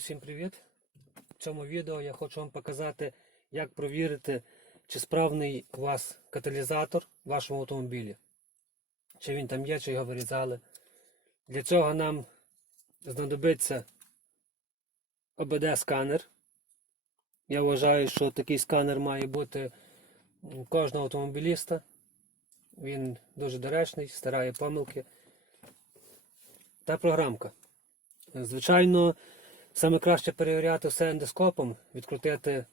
Всім привіт! В цьому відео я хочу вам показати, як провірити, чи справний у вас каталізатор в вашому автомобілі. Чи він там є, чи його вирізали. Для цього нам знадобиться ОБД-сканер. Я вважаю, що такий сканер має бути у кожного автомобіліста. Він дуже доречний, стирає помилки. Та програмка. Звичайно, саме краще перевіряти все ендоскопом, відкрутити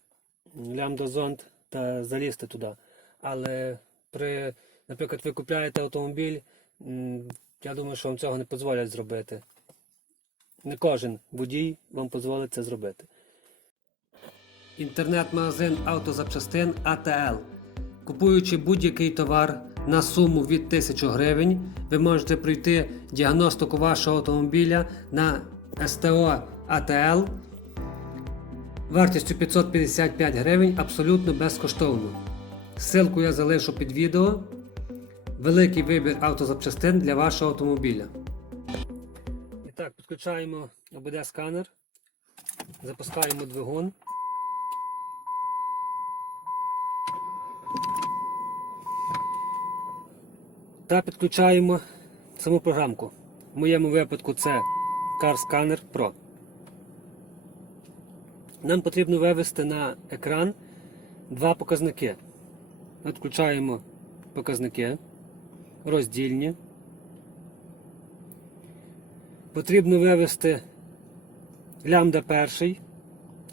лямбда-зонд та залізти туди. Але при, наприклад, ви купляєте автомобіль, я думаю, що вам цього не дозволять зробити. Не кожен водій вам дозволить це зробити. Інтернет-магазин автозапчастин АТЛ. Купуючи будь-який товар на суму від 1000 гривень, ви можете пройти діагностику вашого автомобіля на СТО АТЛ вартістю 555 гривень абсолютно безкоштовно. Ссылку я залишу під відео. Великий вибір автозапчастин для вашого автомобіля. І так, підключаємо ОБД-сканер, запускаємо двигун. Та підключаємо саму програмку. В моєму випадку це Car Scanner Pro. Нам потрібно вивести на екран два показники. Відключаємо показники, роздільні. Потрібно вивести лямбда перший.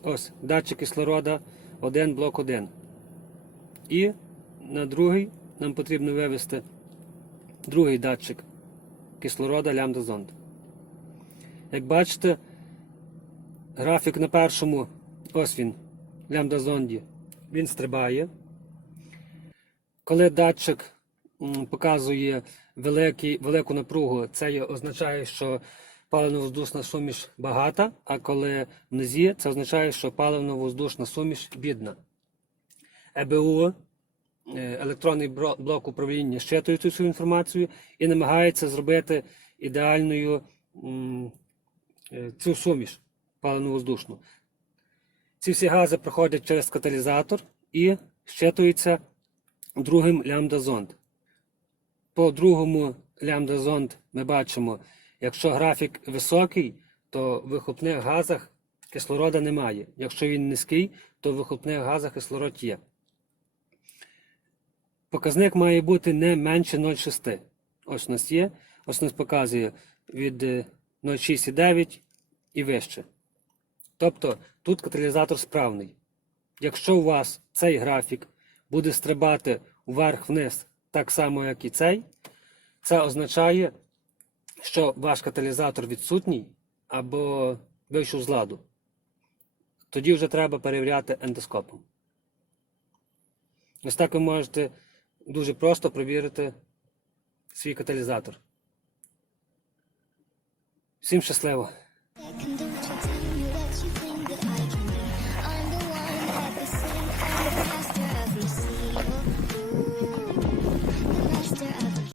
Ось, датчик кислорода 1 блок 1. І на другий нам потрібно вивести другий датчик кислорода лямбда зонд. Як бачите, графік на першому, ось він, лямбда зонді, він стрибає. Коли датчик показує великий, велику напругу, це означає, що паливно-воздушна суміш багата, а коли внизі, це означає, що паливно-воздушна суміш бідна. ЕБУ е, електронний блок управління щитує цю всю інформацію і намагається зробити ідеальною е, цю суміш паливно-воздушну. Ці всі гази проходять через каталізатор і щитуються другим лямбда-зонд. По другому лямбда-зонд ми бачимо, якщо графік високий, то в вихлопних газах кислорода немає. Якщо він низький, то в вихлопних газах кислород є. Показник має бути не менше 0,6. Ось у нас є. Ось у нас показує від е, 0,6,9 і вище. Тобто тут каталізатор справний. Якщо у вас цей графік буде стрибати вверх-вниз так само, як і цей, це означає, що ваш каталізатор відсутній або вийшов з ладу. Тоді вже треба перевіряти ендоскопом. Ось так ви можете дуже просто провірити свій каталізатор. Всім щасливо!